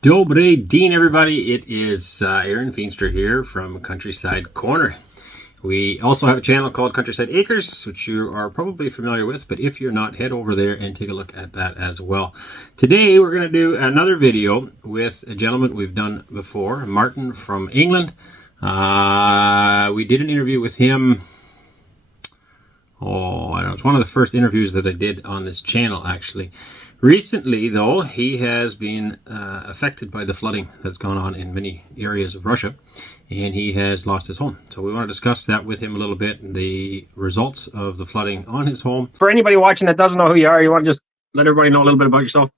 Dobre Dean, everybody. It is Aaron Feenster here from Countryside Corner. We also have a channel called Countryside Acres, which you are probably familiar with, but if you're not, head over there and take a look at that as well. Today, we're going to do another video with a gentleman we've done before, Martyn from England. We did an interview with him. I don't know, it's one of the first interviews that I did on this channel, actually. Recently, though, he has been affected by the flooding that's gone on in many areas of Russia, and he has lost his home. So we want to discuss that with him a little bit, the results of the flooding on his home. For anybody watching that doesn't know who you are, you want to just let everybody know a little bit about yourself?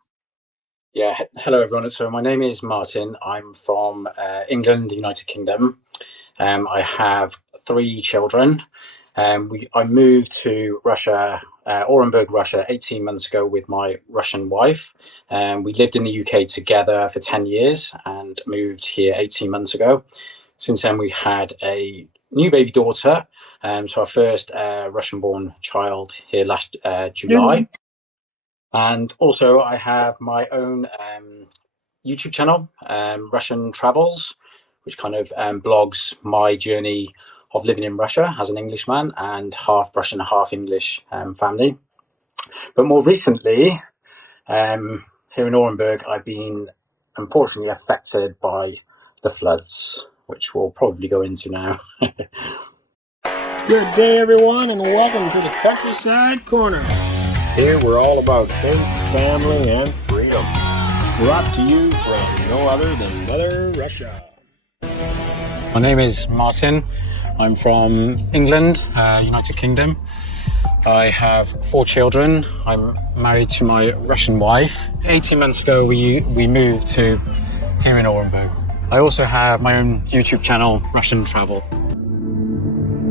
Yeah, hello everyone. So my name is Martyn. I'm from England, United Kingdom. I have 3 children. I moved to Russia, Orenburg, Russia, 18 months ago with my Russian wife. We lived in the UK together for 10 years and moved here 18 months ago. Since then, we had a new baby daughter. So our first Russian-born child here last July. And also I have my own YouTube channel, Russian Travels, which kind of blogs my journey of living in Russia as an Englishman and half Russian, half English family. But more recently, here in Orenburg, I've been unfortunately affected by the floods, which we'll probably go into now. Good day, everyone, and welcome to the Countryside Corner. Here we're all about faith, family, and freedom. Brought to you from no other than Mother Russia. My name is Martyn. I'm from England, United Kingdom. I have 4 children. I'm married to my Russian wife. 18 months ago, we moved to here in Orenburg. I also have my own YouTube channel, Russian Travel.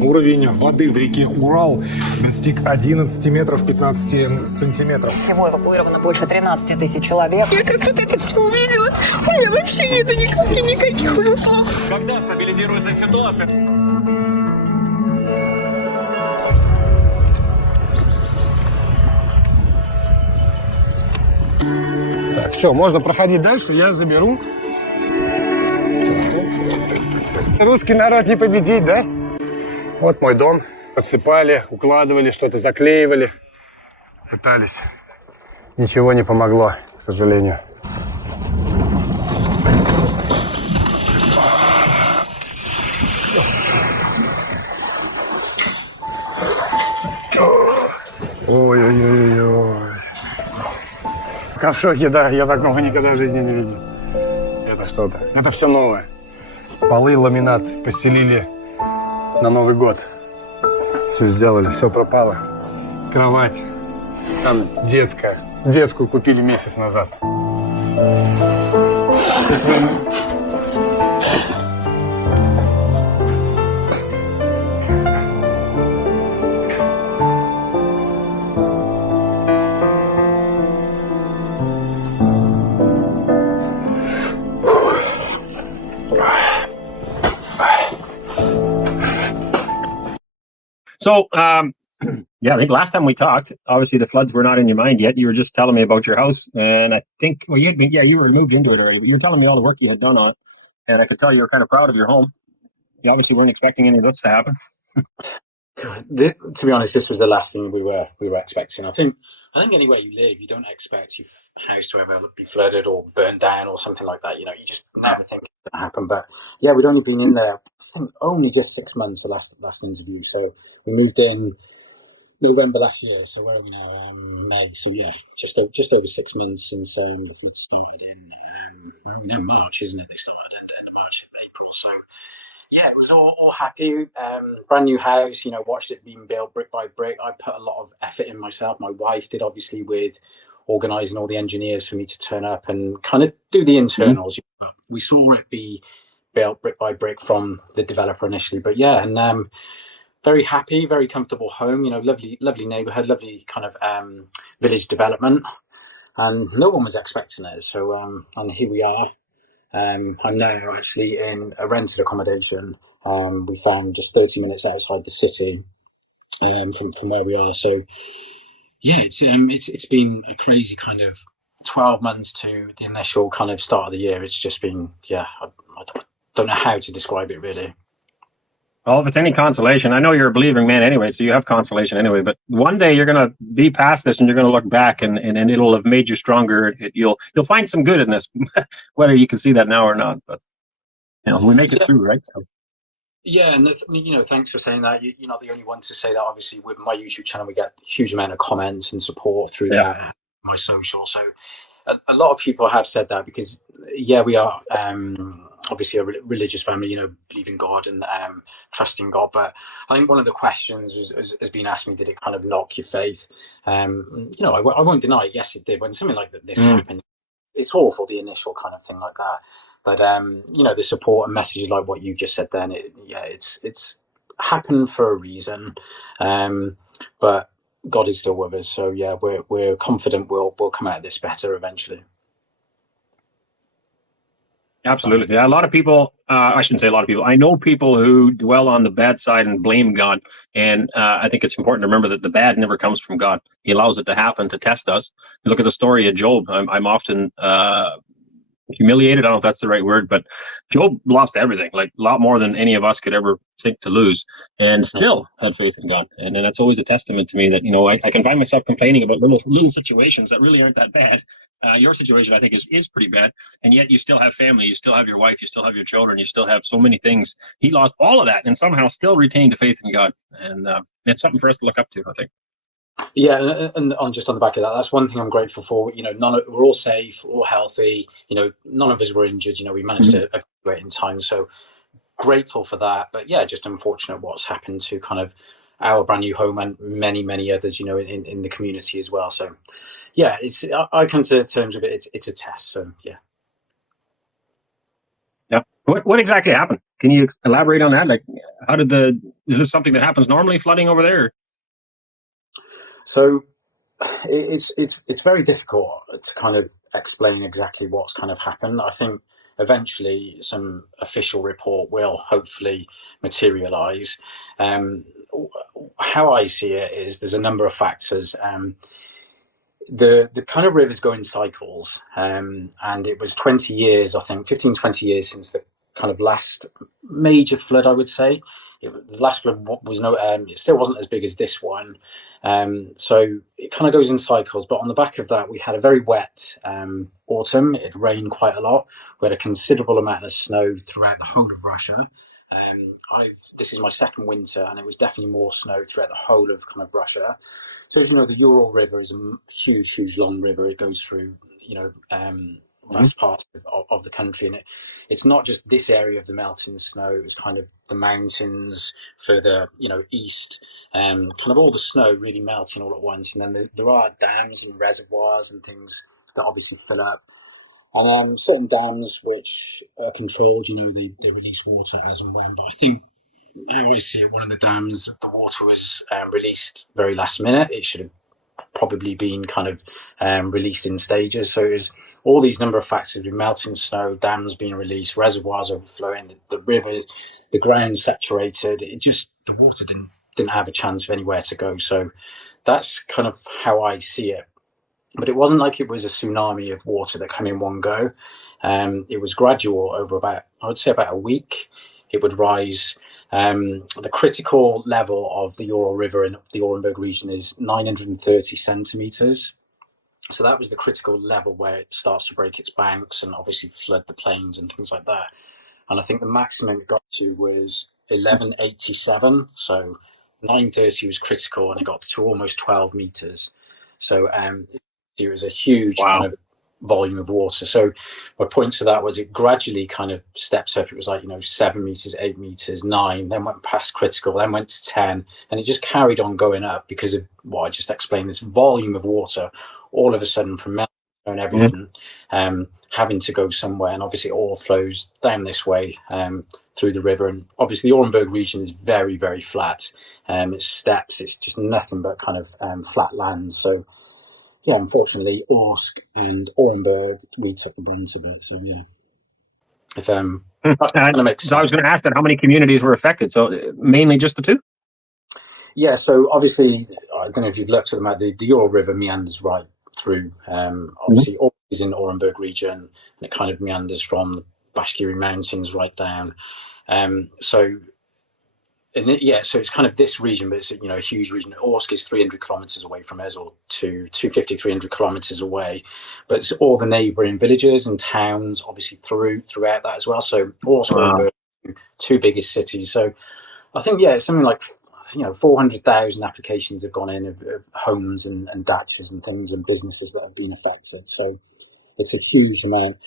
Уровень воды в реке Урал достиг 11 метров 15 сантиметров. Всего эвакуировано больше 13 тысяч человек. Я как вот это все увидела, у меня вообще нету никаких уже слов. Когда стабилизируется ситуация? Так, все, можно проходить дальше, я заберу. Русский народ не победить, да? Вот мой дом. Подсыпали, укладывали, что-то заклеивали. Пытались. Ничего не помогло, к сожалению. Ой-ой-ой-ой. Пока в шоке, да, я такого никогда в жизни не видел. Это что-то. Это все новое. Полы, ламинат постелили на Новый год. Все сделали, все пропало. Кровать. Там детская. Детскую купили месяц назад. So, yeah, I think last time we talked, obviously the floods were not in your mind yet. You were just telling me about your house, and I think, well, you were moved into it already, but you were telling me all the work you had done on it, and I could tell you were kind of proud of your home. You obviously weren't expecting any of this to happen. To be honest, this was the last thing we were expecting. I think anywhere you live, you don't expect your house to ever be flooded or burned down or something like that. You know, you just never think it's going to happen. But yeah, we'd only been in there, I think, only just 6 months. The last interview. So we moved in November last year. So where are we now? May. So yeah, just over 6 months since the food started in March, isn't it? They started end of March, April. So yeah, it was all happy. Brand new house, you know, watched it being built brick by brick. I put a lot of effort in myself. My wife did, obviously, with organising all the engineers for me to turn up and kind of do the internals. Mm-hmm. We saw it be built brick by brick from the developer initially. But yeah, and very happy, very comfortable home, you know, lovely neighbourhood, lovely kind of village development. And no one was expecting it. So, and here we are. I'm now actually in a rented accommodation. We found just 30 minutes outside the city from where we are. So yeah, it's been a crazy kind of 12 months to the initial kind of start of the year, it's just been, I don't know how to describe it really. Well, if it's any consolation, I know you're a believing man anyway, so you have consolation anyway. But one day you're going to be past this, and you're going to look back, and it'll have made you stronger. You'll find some good in this, whether you can see that now or not. But we make it through, right? So. Yeah, and thanks for saying that. You're not the only one to say that. Obviously, with my YouTube channel, we get a huge amount of comments and support through that, my social. So a lot of people have said that because, we are obviously a religious family, believe in God and trust in God. But I think one of the questions has been asked me, did it kind of knock your faith? I won't deny it. Yes, it did. When something like this happened, it's awful, the initial kind of thing like that. But the support and messages like what you've just said then, it's happened for a reason. But God is still with us, so we're confident we'll come out of this better eventually. Absolutely. Yeah, a lot of people, I shouldn't say a lot of people, I know people who dwell on the bad side and blame God. And I think it's important to remember that the bad never comes from God. He allows it to happen to test us. You look at the story of Job. I'm often humiliated. I don't know if that's the right word, but Job lost everything, like a lot more than any of us could ever think to lose, and still had faith in God. And that's always a testament to me that, I can find myself complaining about little situations that really aren't that bad. Your situation, I think, is pretty bad, and yet you still have family, you still have your wife, you still have your children, you still have so many things. He lost all of that and somehow still retained faith in God, and it's something for us to look up to, I think. Yeah, and on just on the back of that, that's one thing I'm grateful for. We're all safe, we're all healthy. None of us were injured. We managed to evacuate in time, so grateful for that. But just unfortunate what's happened to kind of our brand new home and many others, in the community as well. So I come to terms with it. It's a test. So Yeah. What exactly happened? Can you elaborate on that? Like, is this something that happens normally, flooding over there? So it's very difficult to kind of explain exactly what's kind of happened. I think eventually some official report will hopefully materialize. How I see it is there's a number of factors. The kind of rivers go in cycles, and it was 20 years, I think 15-20 years since the kind of last major flood, I would say. The last flood was it still wasn't as big as this one, so it kind of goes in cycles. But on the back of that, we had a very wet autumn. It rained quite a lot. We had a considerable amount of snow throughout the whole of Russia. This is my second winter, and it was definitely more snow throughout the whole of kind of Russia. So as you know, the Ural River is a huge long river. It goes through vast parts of the country, and it's not just this area of the melting snow. It was kind of the mountains further east, kind of all the snow really melting all at once. And then there are dams and reservoirs and things that obviously fill up. And certain dams which are controlled, they release water as and when. But I think I always see it, one of the dams, the water was released very last minute. It should have probably been kind of released in stages. So it was all these number of factors with melting snow, dams being released, reservoirs overflowing, the river, the ground saturated. The water didn't have a chance of anywhere to go. So that's kind of how I see it. But it wasn't like it was a tsunami of water that came in one go. It was gradual over about a week. It would rise. The critical level of the Ural River in the Orenburg region is 930 centimeters. So that was the critical level where it starts to break its banks and obviously flood the plains and things like that. And I think the maximum it got to was 1187. So 930 was critical, and it got to almost 12 meters. So it was a huge kind of volume of water. So my point to that was it gradually kind of steps up. It was like 7 meters, 8 meters, 9, then went past critical, then went to 10, and it just carried on going up because of what I just explained, this volume of water all of a sudden from melting and everything having to go somewhere. And obviously it all flows down this way through the river. And obviously the Orenburg region is very, very flat. It's steppes, it's just nothing but kind of flat land. So unfortunately, Orsk and Orenburg, we took the brunt of it. So if that makes sense. So I was going to ask that how many communities were affected. So mainly just the two. Yeah. So obviously, I don't know if you've looked at the map. The Ural River meanders right through. Obviously, is in Orenburg region, and it kind of meanders from the Bashkiri Mountains right down. So it's kind of this region, but it's a huge region. Orsk is 300 kilometers away from us, or 250, 300 kilometers away. But it's all the neighboring villages and towns, obviously throughout that as well. So Orsk, Orenburg, two biggest cities. So I think it's something like 400,000 applications have gone in of homes and dachas and things and businesses that have been affected. So it's a huge amount.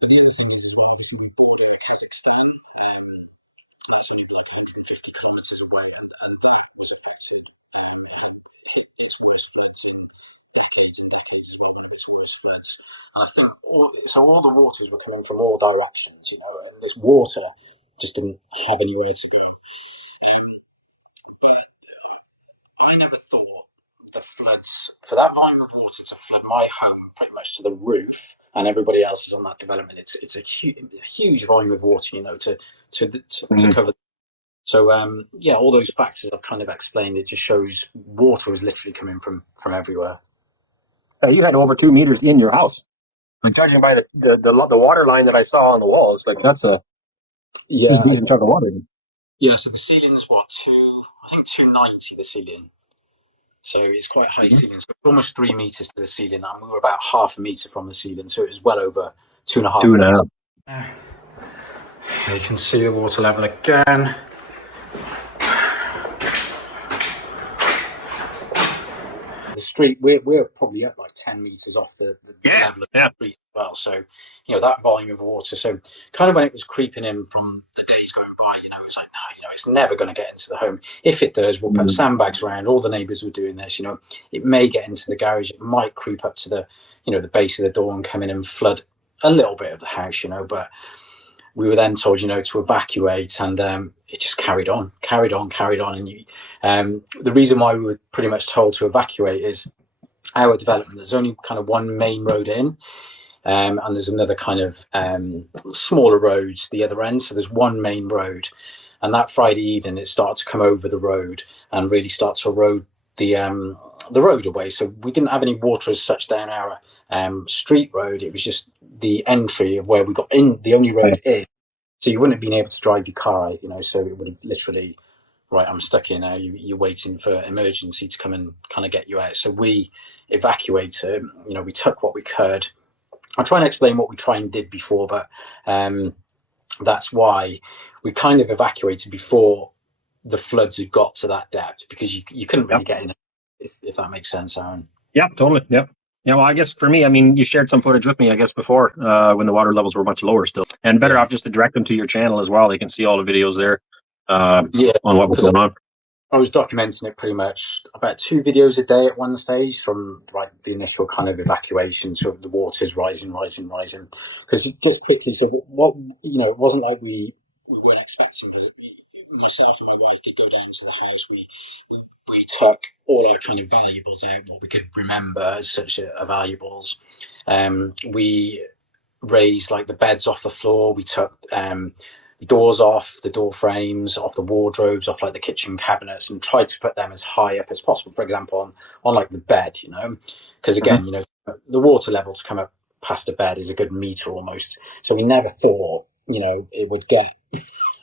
But the other thing is as well, obviously we border Kazakhstan. That's only like 150 kilometers away, and that was affected. Hit its worst floods in decades and decades. Its worst floods. And I think all the waters were coming from all directions, and this water just didn't have anywhere to go. I never thought the floods, for that volume of water to flood my home pretty much to the roof, and everybody else is on that development. It's a huge volume of water, to cover. So all those factors I've kind of explained. It just shows water was literally coming from everywhere. You had over 2 meters in your house. Like, judging by the water line that I saw on the walls, like that's a decent chunk of water. Yeah, so the ceiling is I think 290 the ceiling. So it's quite high ceiling. So it's almost 3 meters to the ceiling, and we were about half a meter from the ceiling. So it was well over 2.5 meters. You can see the water level again. The street, we're probably up like 10 meters off the level of the street as well. So, that volume of water. So kind of when it was creeping in from the days going by, it's like, no, it's never going to get into the home. If it does, we'll put sandbags around. All the neighbours were doing this, it may get into the garage. It might creep up to the, the base of the door and come in and flood a little bit of the house, but we were then told, to evacuate, and it just carried on. And the reason why we were pretty much told to evacuate is our development. There's only kind of one main road in, and there's another kind of smaller roads the other end. So there's one main road, and that Friday evening it started to come over the road and really start to erode the road away. So we didn't have any water as such down our street road. It was just the entry of where we got in, the only road in. So you wouldn't have been able to drive your car out, so it would have literally, right, I'm stuck here now. You're waiting for emergency to come and kind of get you out. So we evacuated, we took what we could. I'll try and explain what we did before, but that's why we kind of evacuated before the floods had got to that depth, because you couldn't really get in, if that makes sense, Aaron. Yeah, totally. Yeah. Well, I guess for me, you shared some footage with me, I guess, before when the water levels were much lower still. And better off just to direct them to your channel as well. They can see all the videos there on what was going on. I was documenting it pretty much about 2 videos a day at one stage, from the initial kind of evacuation to the water's rising. Because just quickly, so what, it wasn't like we weren't expecting it. Myself and my wife did go down to the house. We took all our kind of valuables out, what we could remember as such valuables. We raised the beds off the floor. We took the doors off, the door frames off, the wardrobes off, the kitchen cabinets, and tried to put them as high up as possible. For example, on the bed, because again, the water level to come up past the bed is a good meter almost. So we never thought, it would get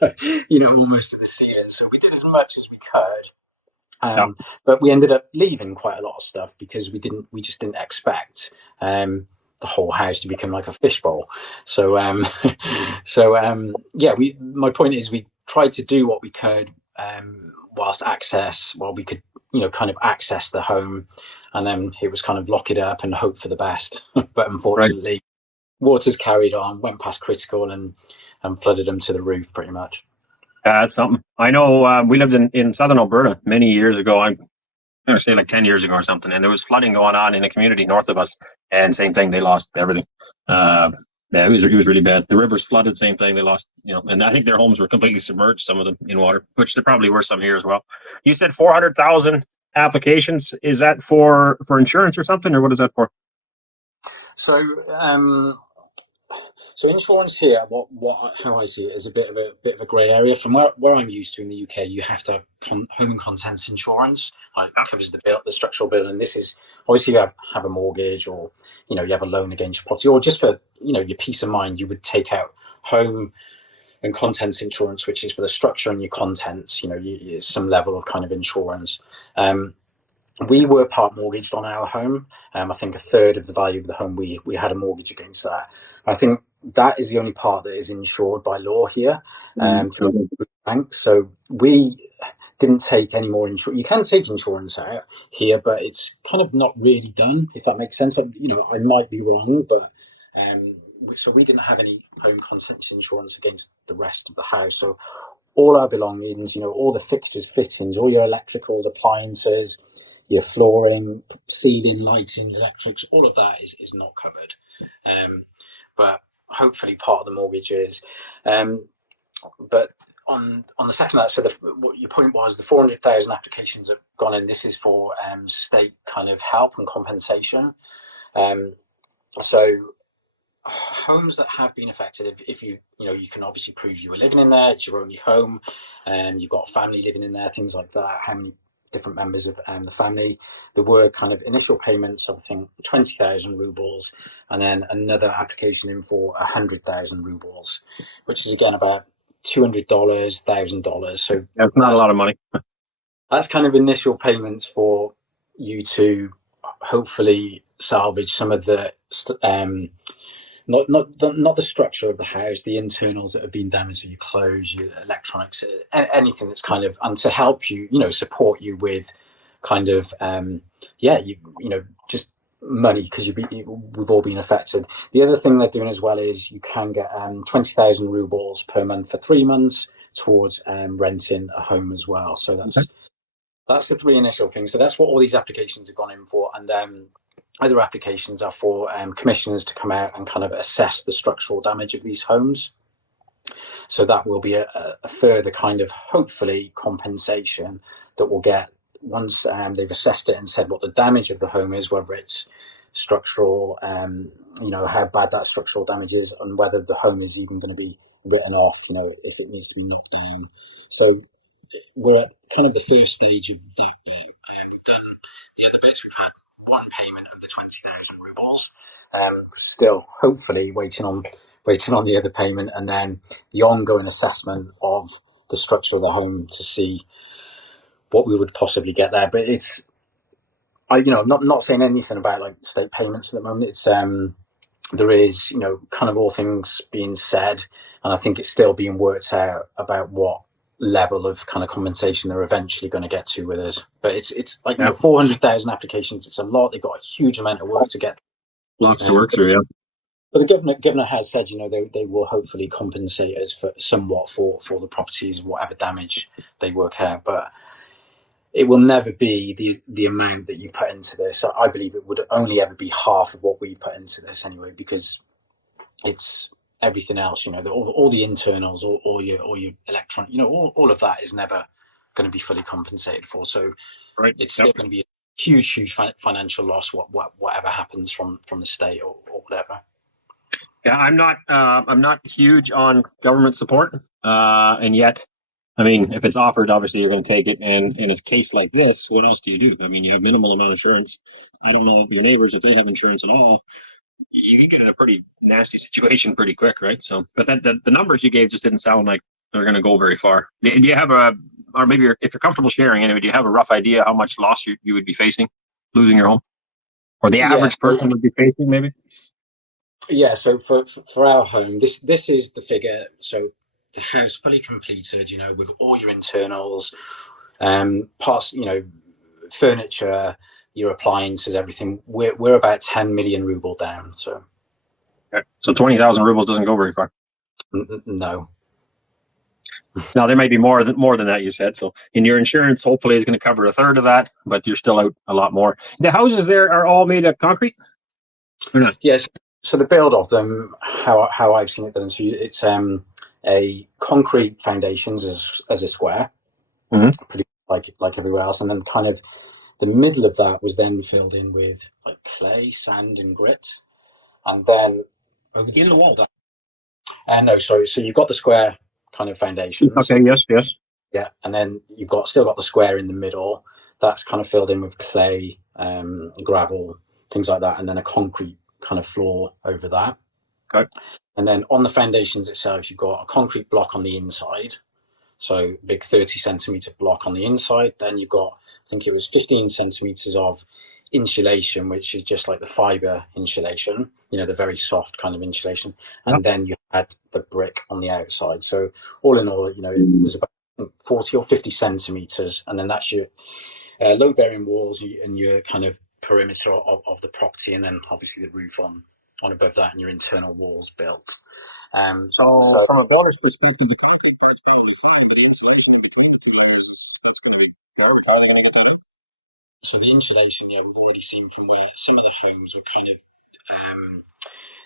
almost to the ceiling. So we did as much as we could, but we ended up leaving quite a lot of stuff because we just didn't expect the whole house to become like a fishbowl. So my point is, we tried to do what we could while we could kind of access the home, and then it was kind of lock it up and hope for the best. But unfortunately, waters carried on, went past critical, and flooded them to the roof pretty much. That's something. I know we lived in southern Alberta many years ago. I'm going to say 10 years ago or something, and there was flooding going on in a community north of us, and same thing, they lost everything. It was really bad. The rivers flooded, same thing, they lost, and I think their homes were completely submerged, some of them in water, which there probably were some here as well. You said 400,000 applications. Is that for insurance or something, or what is that for? So So insurance here, how I see it is a bit of a grey area. From where I'm used to in the UK, you have to have home and contents insurance, like covers the bill, the structural bill, and this is obviously you have a mortgage, or you have a loan against your property, or just for your peace of mind, you would take out home and contents insurance, which is for the structure and your contents. Some level of kind of insurance. We were part mortgaged on our home. I think a third of the value of the home, we had a mortgage against that. I think that is the only part that is insured by law here through the bank. So we didn't take any more insurance. You can take insurance out here, but it's kind of not really done, if that makes sense. I might be wrong, but so we didn't have any home contents insurance against the rest of the house. So all our belongings, all the fixtures, fittings, all your electricals, appliances, your flooring, ceiling, lighting, electrics, all of that is not covered. But hopefully part of the mortgage is. But on the second of that, so what your point was, the 400,000 applications have gone in. This is for state kind of help and compensation. So homes that have been affected, if you can obviously prove you were living in there, it's your only home, and you've got family living in there, things like that, how many different members of the family. There were kind of initial payments of, I think, 20,000 rubles, and then another application in for 100,000 rubles, which is again about $200, $1,000. So that's not a lot of money. That's kind of initial payments for you to hopefully salvage some of the not the structure of the house, the internals that have been damaged, so your clothes, your electronics, anything that's kind of, and to help you, support you with kind of just money, because we've all been affected. The other thing they're doing as well is you can get 20,000 rubles per month for 3 months towards renting a home as well. So that's the three initial things. So that's what all these applications have gone in for, and then other applications are for commissioners to come out and kind of assess the structural damage of these homes. So that will be a further kind of, hopefully, compensation that we'll get once they've assessed it and said what the damage of the home is, whether it's structural, how bad that structural damage is, and whether the home is even going to be written off, if it needs to be knocked down. So we're at kind of the first stage of that bit. We've done the other bits. We've had one payment of the 20,000 rubles. Still, hopefully, waiting on the other payment, and then the ongoing assessment of the structure of the home to see what we would possibly get there. But it's, I'm not saying anything about like state payments at the moment. It's there is, kind of all things being said, and I think it's still being worked out about what level of kind of compensation they're eventually going to get to with us. But it's like 400,000 applications. It's a lot. They've got a huge amount of work to get. Lots to work through, yeah. But the governor has said, they will hopefully compensate us for somewhat for the properties, whatever damage they work out. But it will never be the amount that you put into this. I believe it would only ever be half of what we put into this anyway, because it's everything else, all the internals, all your electronic, all of that is never going to be fully compensated for. So it's still going to be a huge financial loss, whatever happens from the state or whatever. Yeah, I'm not huge on government support, and yet, I mean, if it's offered, obviously you're going to take it. And in a case like this, what else do you do? I mean, you have minimal amount of insurance. I don't know your neighbors, if they have insurance at all. You can get in a pretty nasty situation pretty quick, right? So, but the numbers you gave just didn't sound like they're going to go very far. Do you have or maybe if you're comfortable sharing anyway, do you have a rough idea how much loss you would be facing, losing your home, or the average person would be facing, maybe? Yeah. So for our home, this is the figure. So the house fully completed, with all your internals, past, furniture, your appliances, everything. We're about 10 million ruble down. So, so 20,000 rubles doesn't go very far. No. Now there might be more than that, you said. So, in your insurance, hopefully, is going to cover a third of that, but you're still out a lot more. The houses there are all made of concrete, or not? Yes. So the build of them, how I've seen it done, so it's a concrete foundations as a square, pretty like everywhere else, and then kind of the middle of that was then filled in with like clay, sand, and grit, and then over the wall. No, sorry. So you've got the square kind of foundations. Okay, yes. Yeah, and then you've still got the square in the middle. That's kind of filled in with clay, gravel, things like that, and then a concrete kind of floor over that. Okay. And then on the foundations itself, you've got a concrete block on the inside. So big 30 centimeter block on the inside. Then you've got, I think it was 15 centimeters of insulation, which is just like the fiber insulation, the very soft kind of insulation. And then you had the brick on the outside. So all in all, it was about 40 or 50 centimeters. And then that's your load bearing walls and your kind of perimeter of the property. And then obviously the roof on above that and your internal walls built. So from a builder's perspective, the concrete part's probably fine, but the insulation in between the two layers, that's going to be garbage. How are they going to get that in? So the insulation, we've already seen from where some of the homes were kind of,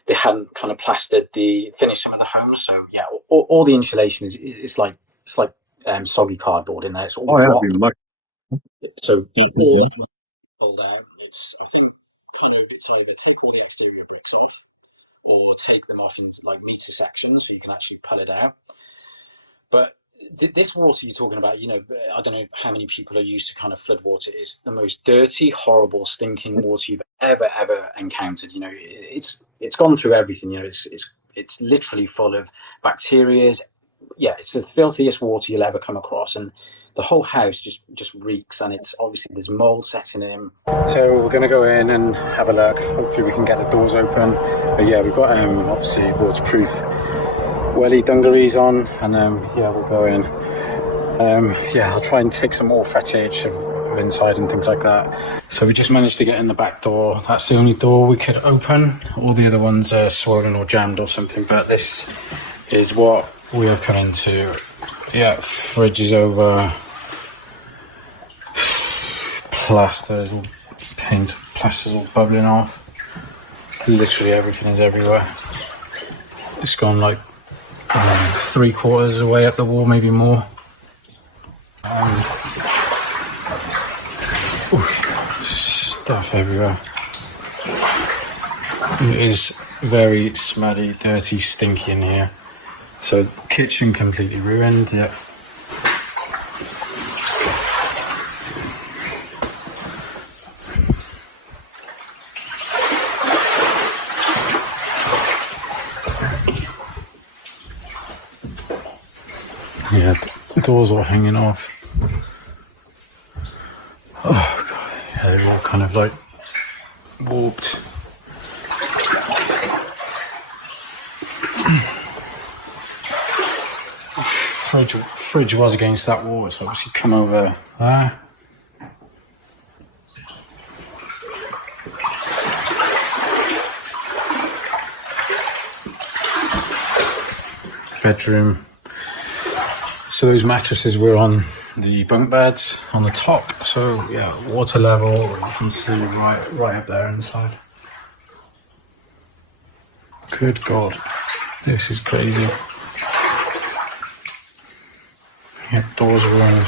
they hadn't kind of finished some of the homes. So yeah, all the insulation it's like soggy cardboard in there. It's all dropped. So all pulled out. I think it's either take all the exterior bricks off, or take them off in like meter sections so you can actually pull it out. But this water you're talking about, I don't know how many people are used to kind of flood water. It's the most dirty, horrible, stinking water you've ever encountered. It's gone through everything. It's literally full of bacteria. Yeah, it's the filthiest water you'll ever come across, and the whole house just reeks. And it's obviously there's mold setting in. So we're going to go in and have a look. Hopefully we can get the doors open. But yeah, we've got obviously waterproof welly dungarees on, and we'll go in. I'll try and take some more footage of inside and things like that. So we just managed to get in the back door. That's the only door we could open. All the other ones are swollen or jammed or something, but this is what we have come into. Yeah, fridge is over. Plaster's all paint, plaster's all bubbling off. Literally everything is everywhere. It's gone like 3/4 away up the wall, maybe more. Stuff everywhere. It is very smelly, dirty, stinky in here. So kitchen completely ruined. Yeah. Yeah, doors all hanging off. Oh god, yeah, they're all kind of like warped. Fridge was against that wall, so obviously come over there. Bedroom. So those mattresses were on the bunk beds on the top. So yeah, water level, you can see right up there inside. Good God, this is crazy. Yeah, doors are on.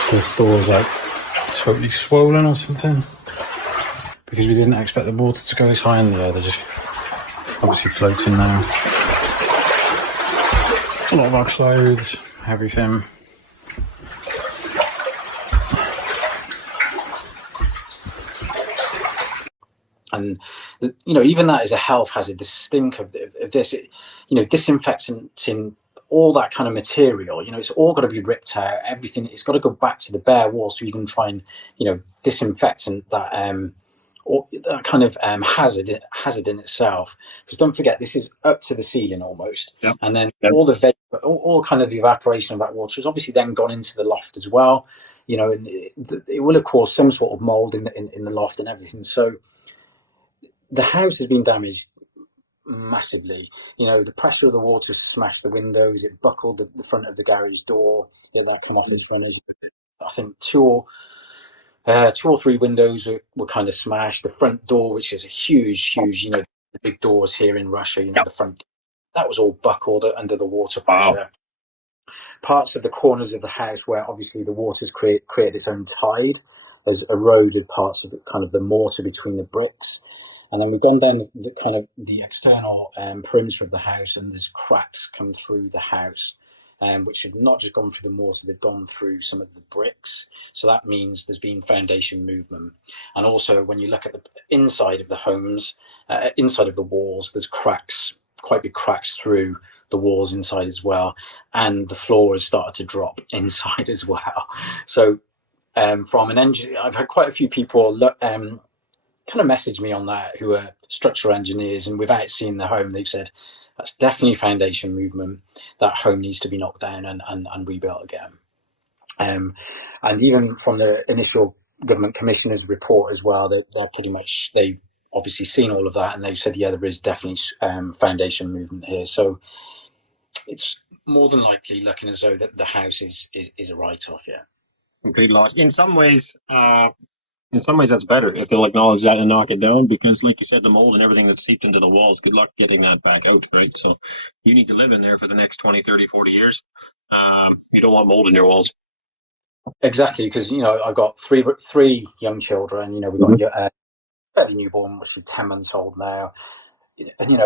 So this door's like totally swollen or something. Because we didn't expect the water to go this high in the air, they're just obviously floating now. A lot of our clothes, everything. And even that is a health hazard. The stink of this, disinfectant, all that kind of material. It's all got to be ripped out. Everything, it's got to go back to the bare wall so you can try and disinfectant that or that kind of hazard in itself. Because don't forget, this is up to the ceiling almost, and then all kind of the evaporation of that water has obviously then gone into the loft as well. And it will have caused some sort of mold in the loft and everything. So the house has been damaged massively. The pressure of the water smashed the windows. It buckled the front of the garage door. That come off its runners. I think two or three windows were kind of smashed. The front door, which is a huge, the big doors here in Russia, the front, that was all buckled under the water pressure. Wow. Parts of the corners of the house where obviously the water's created its own tide has eroded parts of kind of the mortar between the bricks. And then we've gone down the kind of the external perimeter of the house, and there's cracks come through the house, which have not just gone through the mortar, they've gone through some of the bricks. So that means there's been foundation movement. And also, when you look at the inside of the homes, inside of the walls, there's cracks, quite big cracks through the walls inside as well. And the floor has started to drop inside as well. So from an engineer, I've had quite a few people kind of message me on that who are structural engineers, and without seeing the home, they've said that's definitely foundation movement. That home needs to be knocked down and rebuilt again. And even from the initial government commissioner's report as well, they're pretty much, they've obviously seen all of that, and they've said, yeah, there is definitely foundation movement here. So it's more than likely looking as though that the house is a write-off. Yeah, Complete loss. In some ways, that's better if they'll acknowledge that and knock it down, because, like you said, the mold and everything that's seeped into the walls, good luck getting that back out, right? So you need to live in there for the next 20, 30, 40 years. You don't want mold in your walls. exactly, because I've got three young children. We've got a fairly newborn, which is 10 months old now, and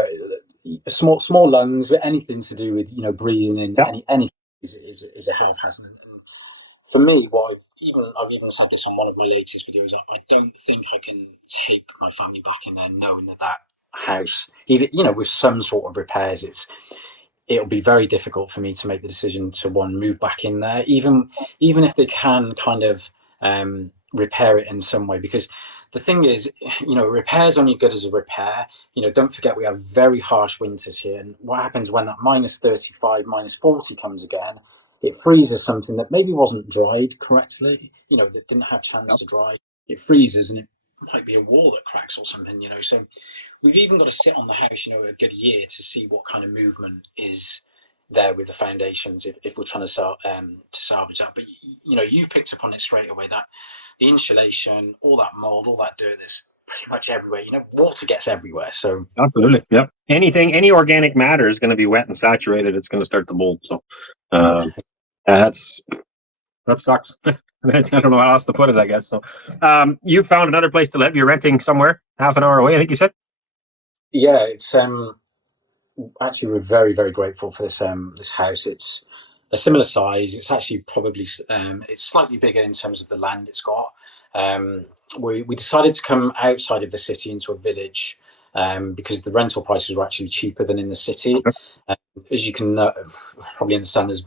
small lungs, but anything to do with breathing in any is a health hazard. And for me, I've even said this on one of my latest videos, I don't think I can take my family back in there knowing that house, even with some sort of repairs, it'll be very difficult for me to make the decision to move back in there, even if they can kind of repair it in some way. Because the thing is, repair's only good as a repair. Don't forget we have very harsh winters here, and what happens when that -35, -40 comes again? It freezes something that maybe wasn't dried correctly, that didn't have a chance to dry. It freezes, and it might be a wall that cracks or something, So we've even got to sit on the house, a good year to see what kind of movement is there with the foundations if we're trying to salvage that. But you've picked up on it straight away, that the insulation, all that mold, all that dirt, that's pretty much everywhere. Water gets everywhere. So Absolutely, yep. Any organic matter is going to be wet and saturated. It's going to start to mold. So that sucks. I don't know how else to put it, I guess. So you found another place to live. You're renting somewhere half an hour away, I think you said. Yeah, it's actually, we're very, very grateful for this house. It's a similar size. It's actually probably it's slightly bigger in terms of the land it's got. We decided to come outside of the city into a village because the rental prices were actually cheaper than in the city. As you can probably understand, there's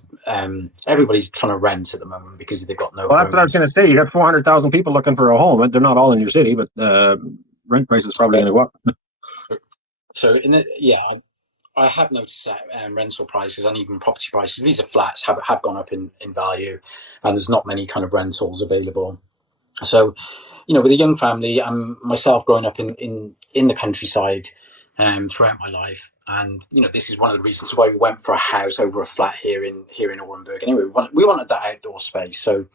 everybody's trying to rent at the moment because they've got no. Well, that's what I was going to say. You got 400,000 people looking for a home. They're not all in your city, but rent price is probably going to go up. So I have noticed that rental prices and even property prices, these are flats, have gone up in value, and there's not many kind of rentals available. So, with a young family, myself growing up in the countryside throughout my life, and this is one of the reasons why we went for a house over a flat here in Orenburg. Anyway, we wanted that outdoor space, so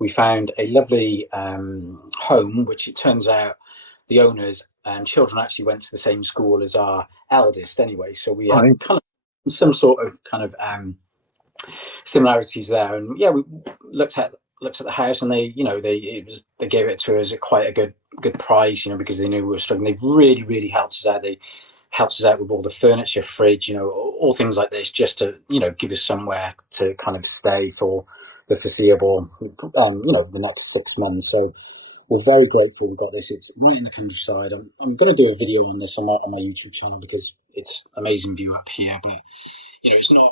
we found a lovely home, which it turns out the owners and children actually went to the same school as our eldest anyway. So we had kind of some sort of kind of similarities there. And yeah, we looked at the house, and they gave it to us at quite a good price, because they knew we were struggling. They really, really helped us out. They helped us out with all the furniture, fridge, all things like this, just to, give us somewhere to kind of stay for the foreseeable, the next 6 months. So we're very grateful we got this. It's right in the countryside. I'm going to do a video on this on my YouTube channel because it's amazing view up here. But it's not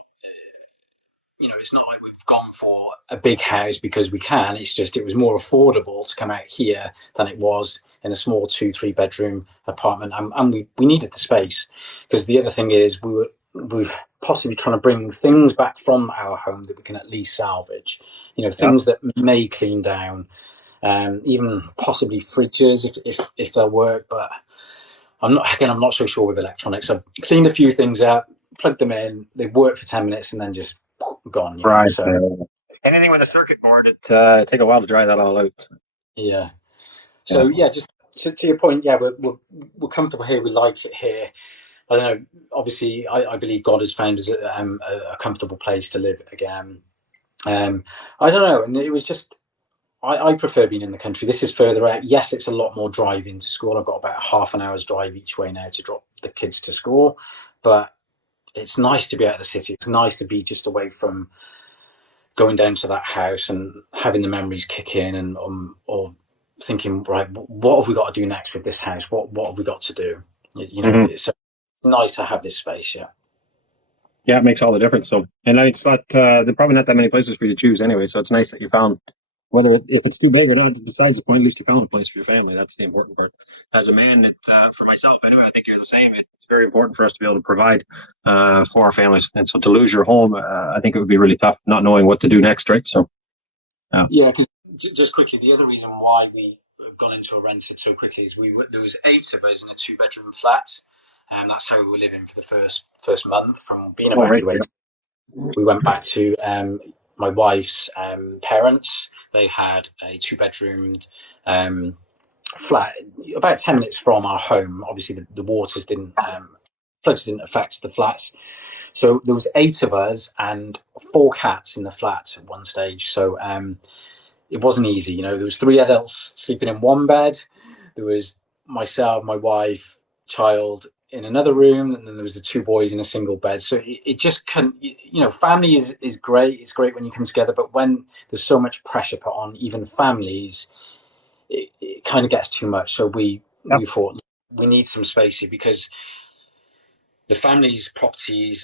it's not like we've gone for a big house because we can. It's just it was more affordable to come out here than it was in a small 2-3 bedroom apartment, and we needed the space, because the other thing is we were possibly trying to bring things back from our home that we can at least salvage. Things that may clean down. Even possibly fridges if they'll work, but I'm not so sure with electronics. I've cleaned a few things out, plugged them in, they work for 10 minutes and then just gone. Right. So anything with a circuit board, it take a while to dry that all out. Yeah. So just to your point, we're comfortable here. We like it here. I don't know. Obviously, I believe God has found us a comfortable place to live again. I don't know, and it was just I prefer being in the country. This is further out. Yes, it's a lot more driving to school. I've got about half an hour's drive each way now to drop the kids to school, but it's nice to be out of the city. It's nice to be just away from going down to that house and having the memories kick in, and or thinking, right, what have we got to do next with this house? What have we got to do? You know, so it's nice to have this space. Yeah. Yeah, it makes all the difference. So, and it's not there are probably not that many places for you to choose anyway. So it's nice that you found, whether if it's too big or not. Besides the point, at least you found a place for your family. That's the important part. As a man, for myself, anyway, I think you're the same. It's very important for us to be able to provide for our families, and so to lose your home, I think it would be really tough, not knowing what to do next, right? So, Yeah, because just quickly, the other reason why we have gone into a rented so quickly is there was 8 of us in a 2-bedroom flat, and that's how we were living for the first month from being evacuated. We went back to my wife's parents. They had a 2-bedroom flat about 10 minutes from our home. Obviously, the waters floods didn't affect the flats. So there was 8 of us and 4 cats in the flat at one stage. So it wasn't easy. You know, there was 3 adults sleeping in one bed. There was myself, my wife, child in another room, and then there was the 2 boys in a single bed. So it just couldn't. You know, family is great. It's great when you come together, but when there's so much pressure put on even families, it kind of gets too much. So we thought we need some space here, because the family's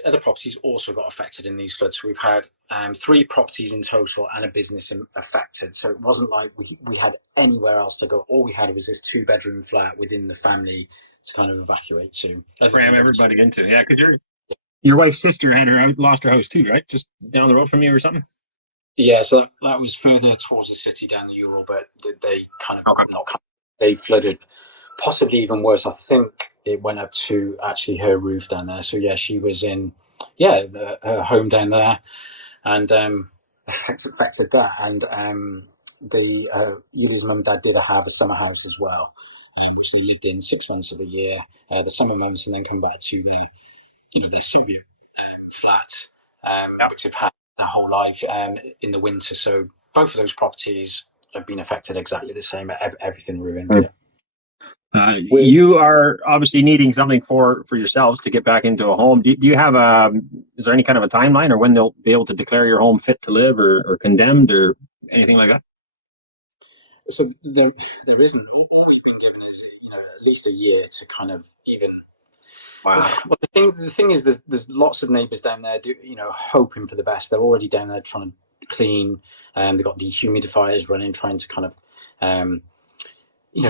other properties also got affected in these floods. So we've had 3 properties in total and a business affected. So it wasn't like we had anywhere else to go. All we had was this 2-bedroom flat within the family to kind of evacuate to. cram everybody into. Yeah, because your wife's sister lost her house too, right? Just down the road from you or something. Yeah, so that was further towards the city down the Ural, but they kind of they flooded, possibly even worse. I think it went up to actually her roof down there. So yeah, she was in her home down there, and affected that. And Yuliya's mum and dad did have a summer house as well, which they lived in 6 months of the year, the summer months, and then come back to their Soviet flat, which they've had their whole life in the winter. So both of those properties have been affected exactly the same. Everything ruined. Yeah. You are obviously needing something for yourselves to get back into a home. Do you have is there any kind of a timeline, or when they'll be able to declare your home fit to live, or condemned, or anything like that? So there isn't. We've always been given us, at least a year to kind of even. Wow. Well, the thing is, there's lots of neighbours down there, hoping for the best. They're already down there trying to clean, and they've got dehumidifiers running, trying to kind of,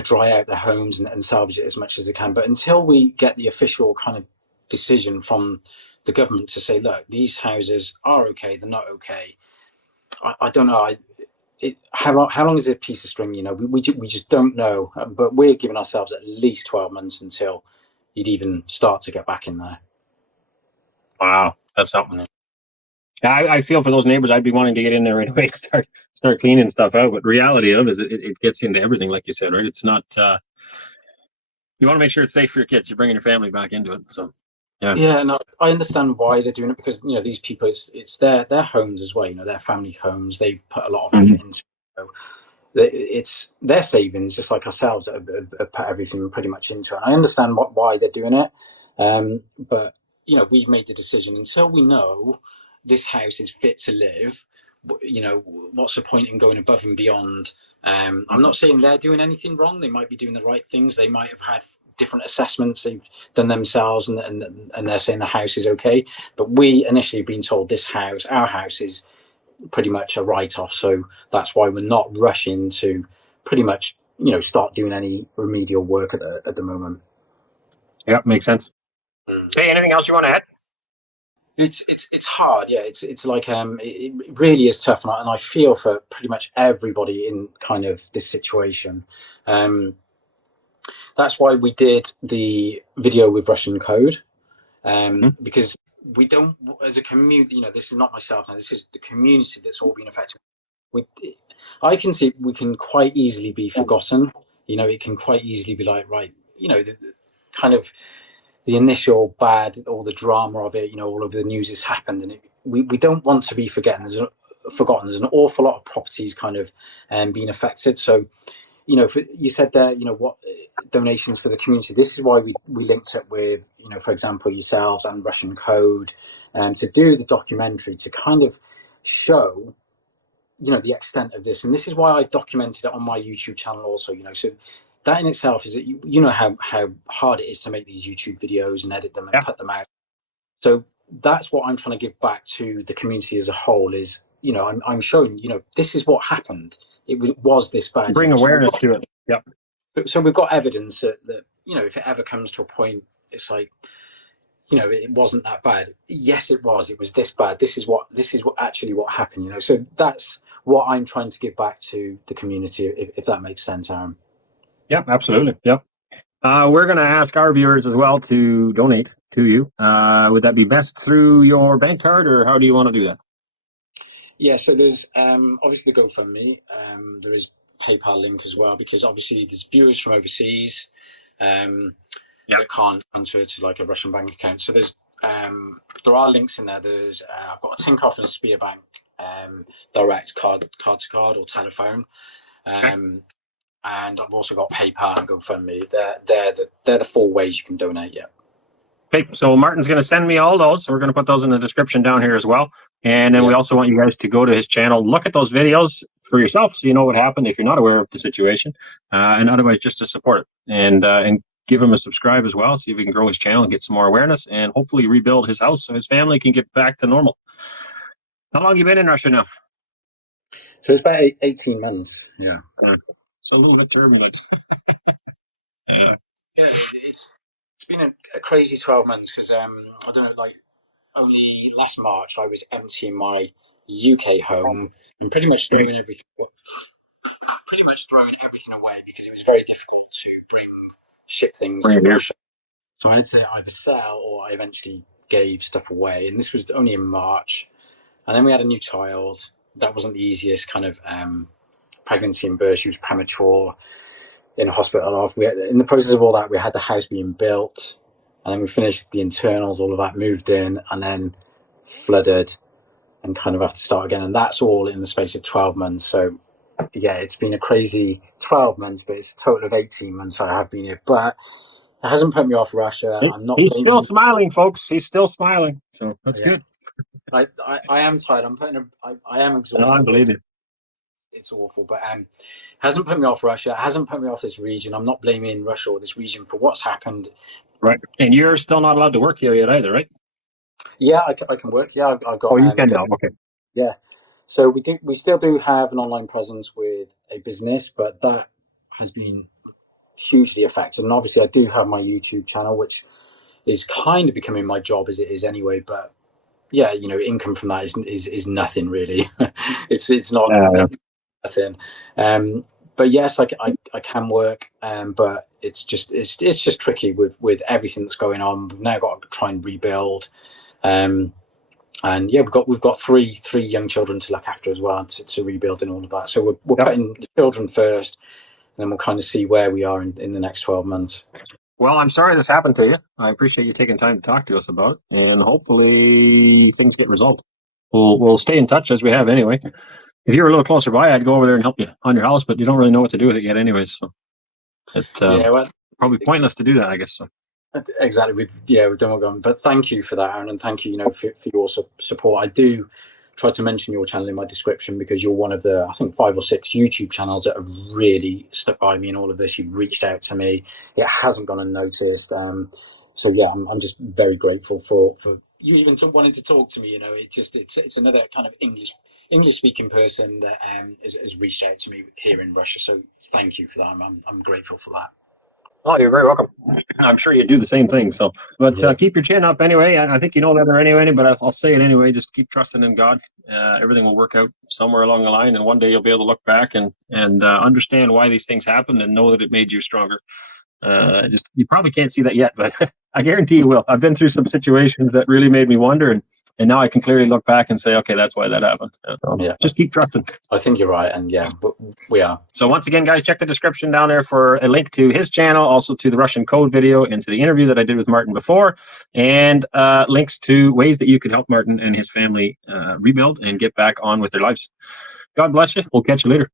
dry out their homes and salvage it as much as they can. But until we get the official kind of decision from the government to say, look, these houses are okay, they're not okay, I don't know. How long is a piece of string? We just don't know. But we're giving ourselves at least 12 months until you'd even start to get back in there. Wow, that's something. I feel for those neighbors. I'd be wanting to get in there right away, start cleaning stuff out. But reality of it is, it gets into everything, like you said, right? It's not. You want to make sure it's safe for your kids. You're bringing your family back into it, so. Yeah, no, I understand why they're doing it, because these people, it's their homes as well. Their family homes. They put a lot of effort into. It's their savings, just like ourselves, that have put everything pretty much into it. And I understand why they're doing it, but we've made the decision. Until we know this house is fit to live, what's the point in going above and beyond? I'm not saying they're doing anything wrong. They might be doing the right things. They might have had different assessments they've done themselves, and they're saying the house is okay. But we initially been told our house is pretty much a write-off, so that's why we're not rushing to pretty much start doing any remedial work at the moment. Yeah, makes sense. Hey, anything else you want to add? It's hard. Yeah, it's like it really is tough, and I feel for pretty much everybody in kind of this situation. That's why we did the video with Russian code, because we don't, as a community, this is not myself now, this is the community that's all been affected. I can see we can quite easily be forgotten. It can quite easily be like, right, the kind of the initial bad, all the drama of it, all of the news has happened, and we don't want to be forgotten. There's forgotten. There's an awful lot of properties kind of being affected. So, you know, you said there, you know, what donations for the community. This is why we linked it with, you know, for example, yourselves and Russian Code, to do the documentary to kind of show, you know, the extent of this. And this is why I documented it on my YouTube channel also, you know. So that in itself is that you know how hard it is to make these YouTube videos and edit them and put them out. So that's what I'm trying to give back to the community as a whole is, you know, I'm showing, you know, this is what happened. It was this bad. Bring awareness to it. Yep. So we've got evidence that, you know, if it ever comes to a point, it's like, you know, it wasn't that bad. Yes, it was. It was this bad. This is what actually what happened, you know. So that's what I'm trying to give back to the community, if that makes sense, Aaron. Yep, absolutely. Yep. We're going to ask our viewers as well to donate to you. Would that be best through your bank card, or how do you want to do that? Yeah, so there's obviously the GoFundMe. There is PayPal link as well, because obviously there's viewers from overseas that can't transfer to like a Russian bank account. So there's there are links in there. There's I've got a Tinkoff and a Sber bank direct card to card or telephone. And I've also got PayPal and GoFundMe. They're the 4 ways you can donate. Yeah. Okay, so Martyn's going to send me all those. So we're going to put those in the description down here as well. And then we also want you guys to go to his channel, look at those videos for yourself, so you know what happened if you're not aware of the situation, and otherwise just to support it and give him a subscribe as well. See if we can grow his channel and get some more awareness, and hopefully rebuild his house so his family can get back to normal. How long have you been in Russia now? So it's about 18 months. Yeah. It's a little bit turbulent. Yeah, it's been a crazy 12 months because I don't know, like only last March I was emptying my UK home and pretty much throwing everything away because it was very difficult to ship things to Russia. So I had to either sell or I eventually gave stuff away, and this was only in March. And then we had a new child. That wasn't the easiest kind of pregnancy and birth. She was premature in a hospital. In the process of all that, we had the house being built, and then we finished the internals, all of that, moved in, and then flooded and kind of have to start again. And that's all in the space of 12 months. So yeah, it's been a crazy 12 months, but it's a total of 18 months I have been here. But it hasn't put me off Russia. He's still smiling, folks. He's still smiling. So that's good. I am tired. I am exhausted. No, I believe it. It's awful, but hasn't put me off Russia. It hasn't put me off this region. I'm not blaming Russia or this region for what's happened. Right, and you're still not allowed to work here yet either, right? Yeah, I can work. Yeah, I've got. Oh, you can now. Okay. Yeah, so we still do have an online presence with a business, but that has been hugely affected. And obviously, I do have my YouTube channel, which is kind of becoming my job as it is anyway. But yeah, you know, income from that is nothing really. it's not nothing. But yes, I can work, but it's just tricky with everything that's going on. We've now got to try and rebuild, and yeah, we've got three young children to look after as well to rebuild and all of that. So we're putting the children first, and then we'll kind of see where we are in the next 12 months. Well, I'm sorry this happened to you. I appreciate you taking time to talk to us about it, and hopefully things get resolved. We'll stay in touch as we have anyway. If you were a little closer by, I'd go over there and help you on your house, but you don't really know what to do with it yet anyways. So it's probably pointless to do that, I guess. So. Exactly. We've done what going. But thank you for that, Aaron, and thank you, you know, for your support. I do try to mention your channel in my description because you're one of the, I think, 5 or 6 YouTube channels that have really stuck by me in all of this. You've reached out to me. It hasn't gone unnoticed. So yeah, I'm just very grateful for you even wanting to talk to me. You know, it's another kind of English speaking person that has reached out to me here in Russia. So thank you for that. I'm grateful for that. Oh, you're very welcome. I'm sure you do the same thing. So, but keep your chin up anyway. I think you know better anyway, but I'll say it anyway. Just keep trusting in God. Everything will work out somewhere along the line, and one day you'll be able to look back and understand why these things happened and know that it made you stronger. Just you probably can't see that yet, but I guarantee you will. I've been through some situations that really made me wonder, and now I can clearly look back and say, okay, that's why that happened. Yeah. Just keep trusting. I think you're right, and yeah, we are. So once again, guys, check the description down there for a link to his channel, also to the Russian code video and to the interview that I did with Martyn before, and links to ways that you could help Martyn and his family rebuild and get back on with their lives. God bless you. We'll catch you later.